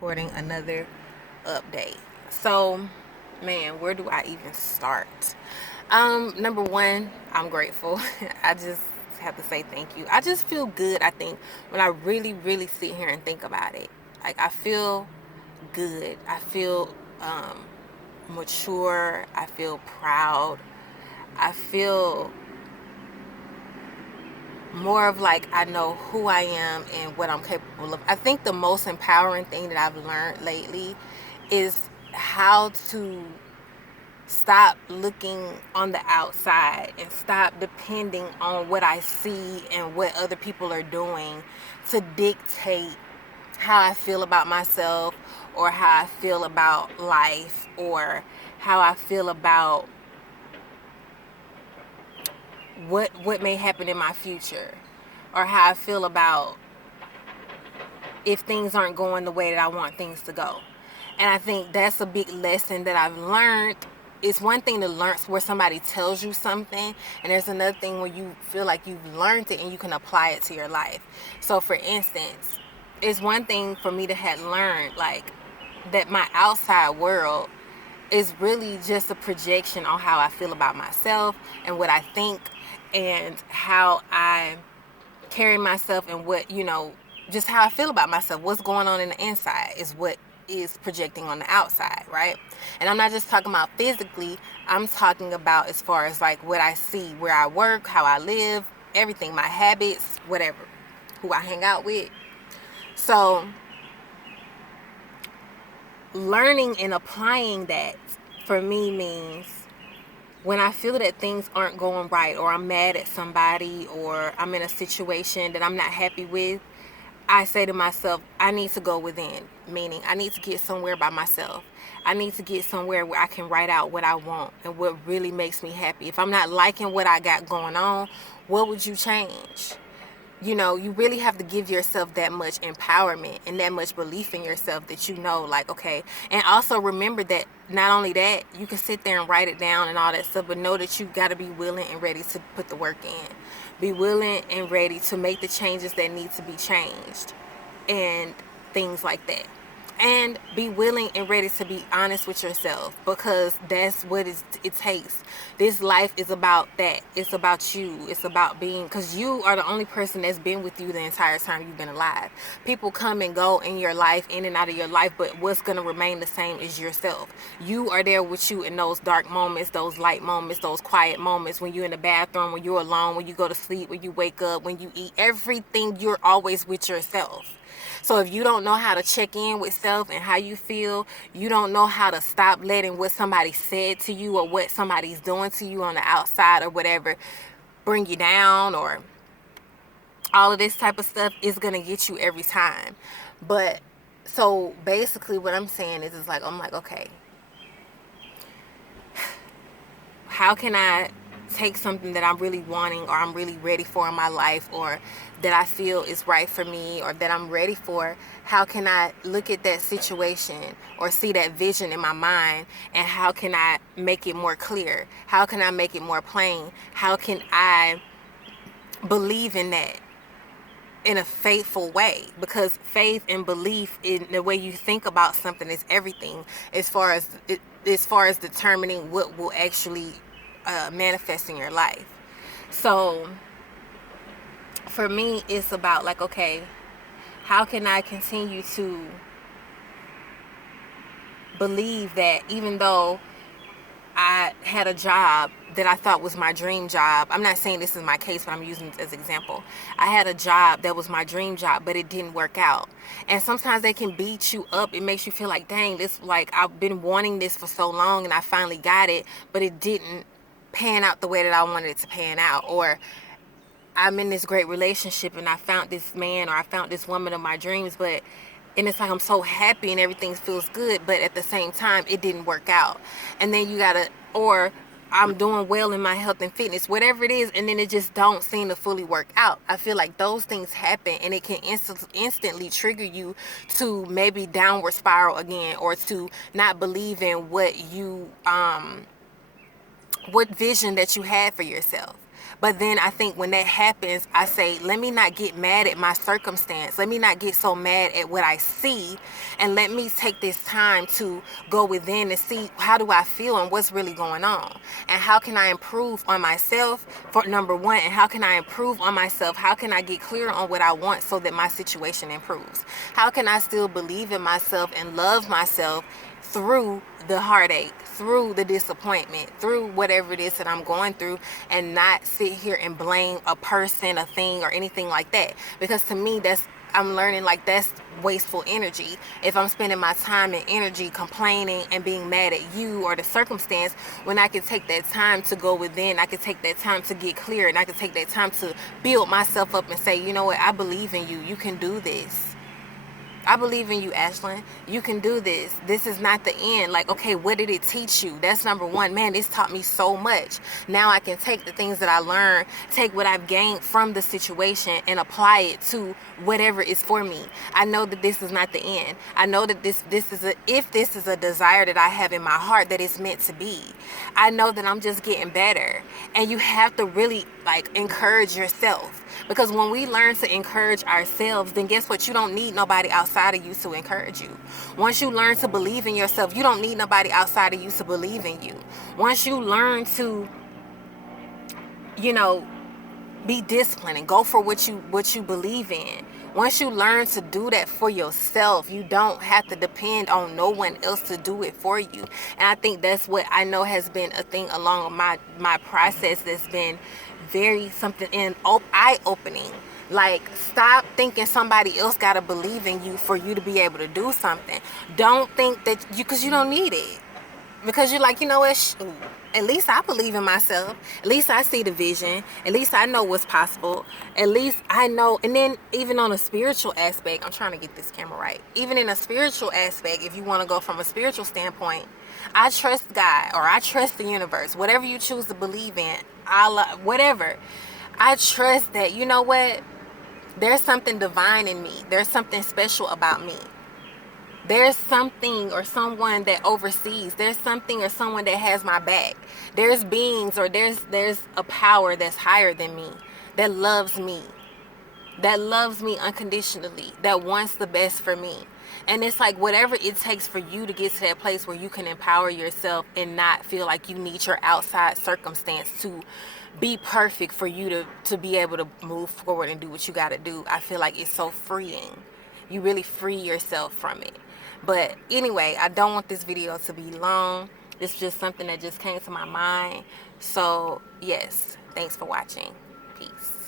recording another update. So, man, where do I even start? Number one, I'm grateful. I just have to say thank you. I just feel good, I think, when I really, really sit here and think about it. Like, I feel good. I feel mature. I feel proud. I feel more of like I know who I am and what I'm capable of. I think the most empowering thing that I've learned lately is how to stop looking on the outside and stop depending on what I see and what other people are doing to dictate how I feel about myself or how I feel about life or how I feel about what may happen in my future or how I feel about if things aren't going the way that I want things to go. And I think that's a big lesson that I've learned. It's one thing to learn where somebody tells you something, and there's another thing when you feel like you've learned it and you can apply it to your life. So for instance, it's one thing for me to have learned like that my outside world is really just a projection on how I feel about myself and what I think and how I carry myself and what, just how I feel about myself. What's going on in the inside is what is projecting on the outside, right? And I'm not just talking about physically, I'm talking about as far as like what I see, where I work, how I live, everything, my habits, whatever, who I hang out with. So, learning and applying that for me means when I feel that things aren't going right or I'm mad at somebody or I'm in a situation that I'm not happy with, I say to myself, I need to go within, meaning I need to get somewhere by myself. I need to get somewhere where I can write out what I want and what really makes me happy. If I'm not liking what I got going on, what would you change? You really have to give yourself that much empowerment and that much belief in yourself that like, okay. And also remember that not only that, you can sit there and write it down and all that stuff, but know that you got to be willing and ready to put the work in. Be willing and ready to make the changes that need to be changed and things like that. And be willing and ready to be honest with yourself because that's what it takes. This life is about that. It's about you. It's about being, because you are the only person that's been with you the entire time you've been alive. People come and go in your life, in and out of your life, but what's going to remain the same is yourself. You are there with you in those dark moments, those light moments, those quiet moments, when you're in the bathroom, when you're alone, when you go to sleep, when you wake up, when you eat, everything, you're always with yourself. So if you don't know how to check in with self and how you feel, you don't know how to stop letting what somebody said to you or what somebody's doing to you on the outside or whatever bring you down, or all of this type of stuff is going to get you every time. But so basically what I'm saying is like, I'm like, okay, how can I take something that I'm really wanting or I'm really ready for in my life, or that I feel is right for me or that I'm ready for? How can I look at that situation or see that vision in my mind, and how can I make it more clear? How can I make it more plain? How can I believe in that in a faithful way? Because faith and belief in the way you think about something is everything as far as determining what will actually manifest in your life. So for me, it's about like, okay, how can I continue to believe that even though I had a job that I thought was my dream job. I'm not saying this is my case, but I'm using it as an example. I had a job that was my dream job, but it didn't work out. And sometimes they can beat you up. It makes you feel like, dang, this, like, I've been wanting this for so long and I finally got it, but it didn't pan out the way that I wanted it to pan out. Or I'm in this great relationship and I found this man or I found this woman of my dreams, and it's like I'm so happy and everything feels good, but at the same time it didn't work out. And then or I'm doing well in my health and fitness, whatever it is, and then it just don't seem to fully work out. I feel like those things happen and it can instantly trigger you to maybe downward spiral again, or to not believe in what vision that you had for yourself. But then I think when that happens, I say, let me not get mad at my circumstance. Let me not get so mad at what I see, and let me take this time to go within and see, how do I feel and what's really going on, and how can I improve on myself, for number one, and how can I improve on myself? How can I get clear on what I want so that my situation improves? How can I still believe in myself and love myself through the heartache, through the disappointment, through whatever it is that I'm going through, and not sit here and blame a person, a thing, or anything like that? Because to me, I'm learning, like, that's wasteful energy. If I'm spending my time and energy complaining and being mad at you or the circumstance, when I can take that time to go within, I can take that time to get clear, and I can take that time to build myself up and say, you know what, I believe in you. You can do this. I believe in you, Ashlyn. You can do this. This is not the end. Like, okay, what did it teach you? That's number one. Man, this taught me so much. Now I can take the things that I learned, take what I've gained from the situation, and apply it to whatever is for me. I know that this is not the end. I know that if this is a desire that I have in my heart, that it's meant to be. I know that I'm just getting better. And you have to really, like, encourage yourself. Because when we learn to encourage ourselves, then guess what? You don't need nobody outside of you to encourage you. Once you learn to believe in yourself, you don't need nobody outside of you to believe in you. Once you learn to, be disciplined and go for what you believe in. Once you learn to do that for yourself, you don't have to depend on no one else to do it for you. And I think that's what I know has been a thing along my process that's been very something eye-opening. Like, stop thinking somebody else gotta believe in you for you to be able to do something. Don't think that because you don't need it. Because you're like, you know what, at least I believe in myself. At least I see the vision. At least I know what's possible. At least I know. And then even on a spiritual aspect, I'm trying to get this camera right. Even in a spiritual aspect, if you want to go from a spiritual standpoint, I trust God, or I trust the universe, whatever you choose to believe in, Allah, whatever. I trust that, you know what, there's something divine in me. There's something special about me. There's something or someone that oversees. There's something or someone that has my back. There's beings, or there's a power that's higher than me, that loves me unconditionally, that wants the best for me. And it's like, whatever it takes for you to get to that place where you can empower yourself and not feel like you need your outside circumstance to be perfect for you to be able to move forward and do what you got to do. I feel like it's so freeing. You really free yourself from it. But anyway, I don't want this video to be long. It's just something that just came to my mind. So yes, thanks for watching. Peace.